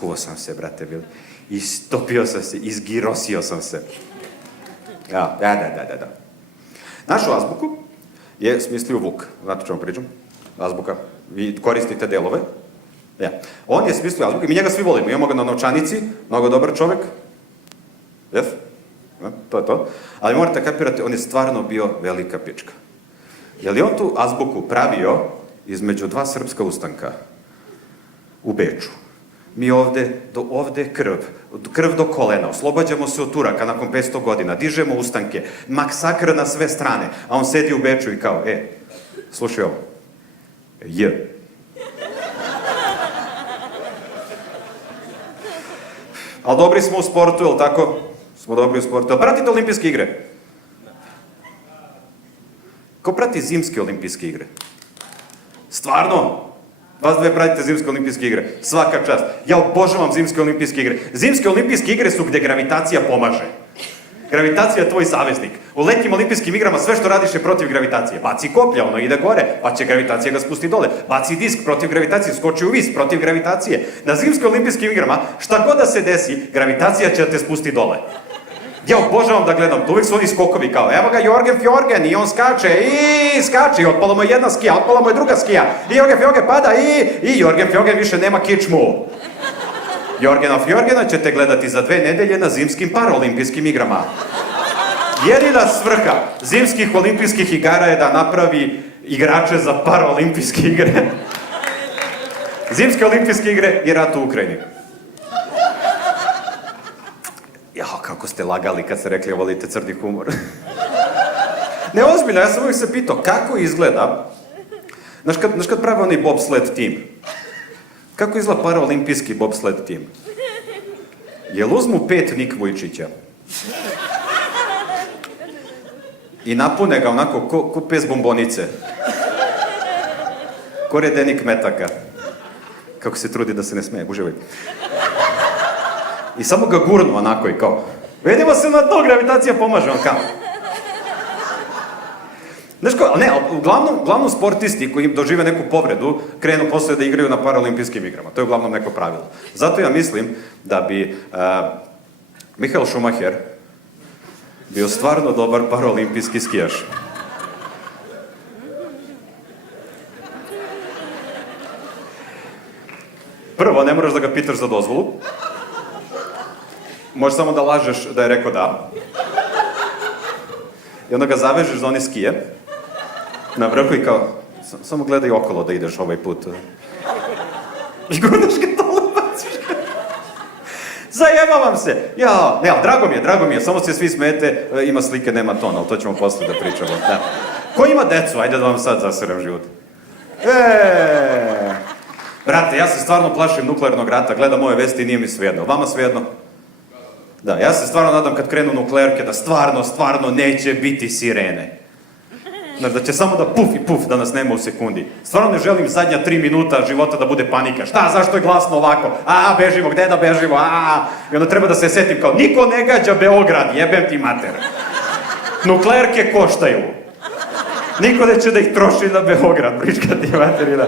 Skuo sam se, brate, bili. Istopio sam se, izgirosio sam se. Da. Našu azbuku je smislio Vuk. Znate o čemu pričam? Azbuka. Vi koristite delove. Ja. On je smislio azbuku i mi njega svi volimo. Imamo ga na novčanici, mnogo dobar čovek. Jes? To je to. Ali morate kapirati, on je stvarno bio velika pička. Je li on tu azbuku pravio između dva srpska ustanka u Beču? Mi ovde krv do kolena, oslobađamo se od Turaka nakon 500 godina, dižemo ustanke, maksakr na sve strane, a on sedi u Beču i kao, slušaj ovo, Ali dobri smo u sportu, jel tako? Smo dobri u sportu. Jel pratite olimpijske igre? Ko prati zimske olimpijske igre? Stvarno? Vas dve pratite zimske olimpijske igre. Svaka čast. Ja obožavam zimske olimpijske igre. Zimske olimpijske igre su gde gravitacija pomaže. Gravitacija je tvoj saveznik. U letnjim olimpijskim igrama sve što radiš je protiv gravitacije. Baci koplja, ono ide gore, pa će gravitacija ga spusti dole. Baci disk protiv gravitacije, skoči u vis protiv gravitacije. Na zimskim olimpijskim igrama, šta god da se desi, gravitacija će te spusti dole. Ja obožavam da gledam, uvijek su oni skokovi kao, evo ga Jorgen Fjorgen i on skače i otpala mu je jedna skija, otpala mu je druga skija i Jorgen Fjorgen pada i Jorgen Fjorgen više nema kičmu. Jorgena Fjorgena ćete gledati za 2 nedelje na zimskim paraolimpijskim igrama. Jedina svrha zimskih olimpijskih igara je da napravi igrače za paraolimpijske igre. Zimske olimpijske igre i rat u Ukrajini. Kako ste lagali kad ste rekli volite crni humor. Ne, ozbiljno, ja sam uvijek se pitao kako izgleda, znaš kad prave onaj bobsled tim, kako izgleda paraolimpijski bobsled tim? Jel uzmu 5 Nik Vujčića i napune ga onako ko pes bombonice, ko redenik metaka, kako se trudi da se ne smeje, uživaj. I samo ga gurnu onako i kao, vidimo se na dno, gravitacija pomaže, on kao. Znaš ko, ne, uglavnom sportisti koji dožive neku povredu, krenu posle da igraju na paraolimpijskim igrama. To je uglavnom neko pravilo. Zato ja mislim da bi Michael Schumacher bio stvarno dobar paraolimpijski skijaš. Prvo, ne moraš da ga pitaš za dozvolu. Možeš samo da lažeš da je rekao da. I onda ga zavežeš za one skije. Na vrhu i kao, samo gledaj okolo da ideš ovaj put. I gurnaš ga dole, baciš ga. Zajebavam se. Ja, ne, ali drago mi je, samo se svi smete, ima slike, nema ton, ali to ćemo posle da pričamo. Da. Ko ima decu? Ajde da vam sad zaseram život. Brate, ja se stvarno plašim nuklearnog rata, gledam ove vesti i nije mi svejedno. Vama svejedno? Da, ja se stvarno nadam kad krenu nuklearke da stvarno neće biti sirene. Znaš, da će samo da puf i puf da nas nema u sekundi. Stvarno ne želim zadnja 3 minuta života da bude panika. Šta, zašto je glasno ovako? Bežimo, gde da bežimo? I onda treba da se setim kao, niko ne gađa Beograd, jebem ti mater. Nuklearke koštaju. Niko neće da ih troši na Beograd, brička ti materina.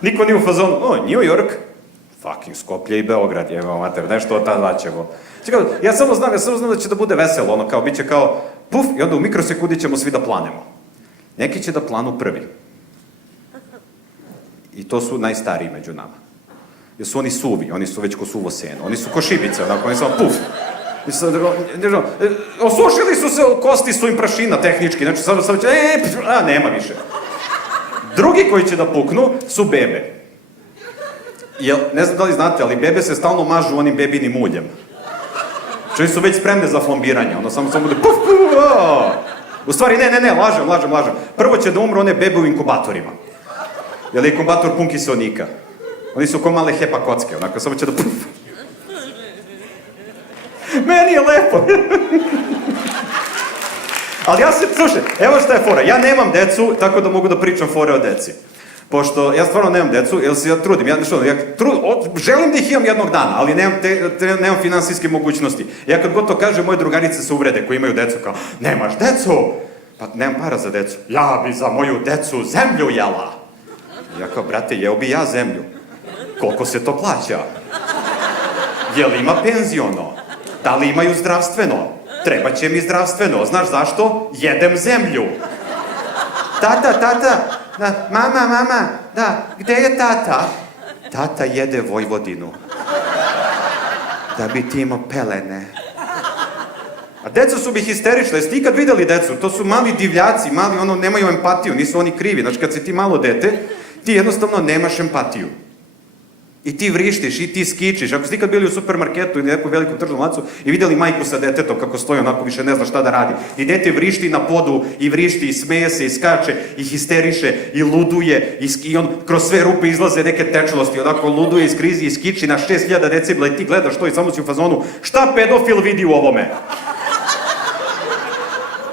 Niko nije u fazonu, New York, fucking Skoplje i Beograd, jebem mater, nešto od ta dva ćemo. Ja samo znam da će da bude veselo, ono kao, bit će kao, puf, i onda u mikrosekundi ćemo svi da planemo. Neki će da planu prvi. I to su najstariji među nama. Jer su oni suvi, oni su već ko suvo seno, oni su ko šibice, onako, oni samo puf. Osušili su se, kosti su im prašina tehnički, znači sad će, nema više. Drugi koji će da puknu su bebe. Ne znam da li znate, ali bebe se stalno mažu onim bebinim uljem. Čovjek su već spremne za flombiranje, ono samo bude puf, puf, U stvari, ne, lažem. Prvo će da umru one bebe u inkubatorima. Jer je inkubator pun kiseonika. Oni su ko male hepa kocke, onako, samo će da puf. Meni je lepo. Ali slušaj, evo šta je fora, ja nemam decu, tako da mogu da pričam fore o deci. Pošto ja stvarno nemam decu, jer se ja trudim, želim da ih imam jednog dana, ali nemam finansijske mogućnosti. Ja kad god to kažem, moje drugarice se uvrede koji imaju decu, kao, nemaš decu? Pa nemam para za decu. Ja bi za moju decu zemlju jela. Ja kao, brate, jeo bi ja zemlju. Koliko se to plaća? Je li ima penziono? Da li imaju zdravstveno? Treba će mi zdravstveno. Znaš zašto? Jedem zemlju. Tata, mama, da, gde je tata? Tata jede Vojvodinu. Da bi ti imao pelene. A deca su bi histerične, jeste ikad videli decu? To su mali divljaci, mali, nemaju empatiju, nisu oni krivi. Znači, kad si ti malo dete, ti jednostavno nemaš empatiju. I ti vrištiš, i ti skičiš. Ako ste ikad bili u supermarketu ili nekom velikom tržnom lancu i vidjeli majku sa detetom kako stoji, onako više ne zna šta da radi. I dete vrišti na podu, i vrišti, i smeje se, i skače, i histeriše, i luduje, i on kroz sve rupe izlaze neke tečnosti, onako luduje, i skrizi, i skiči na 6000 decibla i ti gledaš to i samo si u fazonu, šta pedofil vidi u ovome?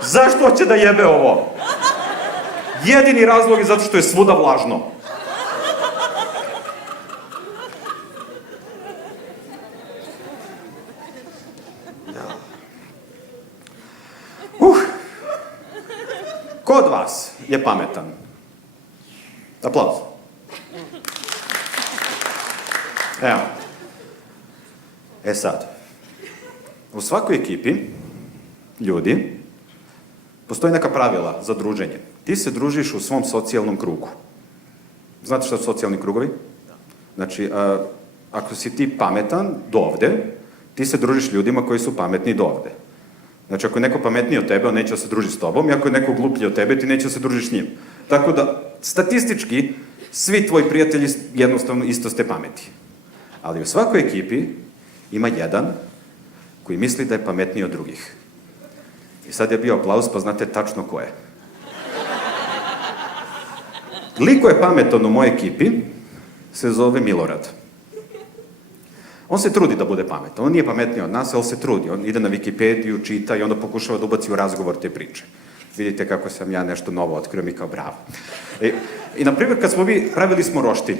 Zašto hoće da jebe ovo? Jedini razlog je zato što je svuda vlažno. Ko od vas je pametan? Aplauz. Evo. Sad. U svakoj ekipi ljudi postoji neka pravila za druženje. Ti se družiš u svom socijalnom krugu. Znate šta su socijalni krugovi? Znači, ako si ti pametan do ovde, ti se družiš ljudima koji su pametni do ovde. Znači, ako je neko pametniji od tebe, on neće da se druži s tobom, i ako je neko gluplji od tebe, ti neće da se družiš s njim. Tako da, statistički, svi tvoji prijatelji jednostavno isto ste pameti. Ali u svakoj ekipi ima jedan koji misli da je pametniji od drugih. I sad je bio aplauz, pa znate tačno ko je. Liko je pametan u mojoj ekipi, se zove Milorad. On se trudi da bude pametan. On nije pametniji od nas, ali se trudi. On ide na Wikipediju, čita i onda pokušava da ubaci u razgovor te priče. Vidite kako sam ja nešto novo otkrio, mi kao bravo. I na primjer, kad smo pravili smo roštilj.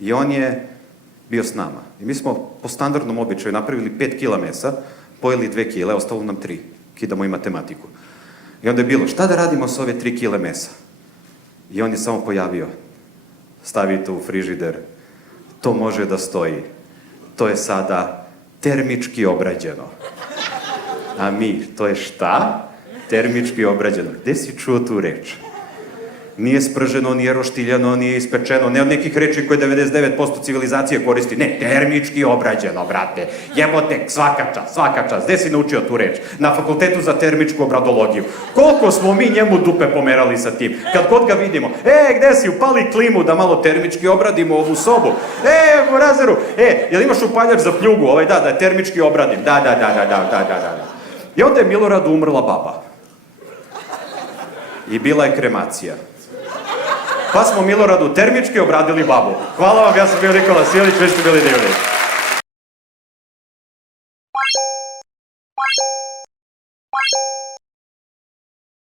I on je bio s nama. I mi smo po standardnom običaju napravili 5 kila mesa, pojeli 2 kile, ostalo nam 3. Kidamo i matematiku. I onda je bilo, šta da radimo s ove 3 kile mesa? I on je samo pojavio. Stavi to u frižider. To može da stoji. To je sada termički obrađeno. A mi, to je šta? Termički obrađeno. Gde si čuo tu reč? Nije sprženo, nije roštiljano, nije ispečeno, ne od nekih reči koje 99% civilizacije koristi. Ne, termički obrađeno, brate. Jebote, svaka čast. Gde si naučio tu reč? Na fakultetu za termičku obradologiju. Koliko smo mi njemu dupe pomerali sa tim? Kad god ga vidimo, gde si, upali klimu da malo termički obradimo ovu sobu. Morazeru, jel imaš upaljač za pljugu? Da je termički obradim. Da. I onda je Miloradu umrla baba. I bila je kremacija. Pa smo Miloradu termički obradili babu. Hvala vam, ja sam bio Nikola Sjelić, vi ste bili divni.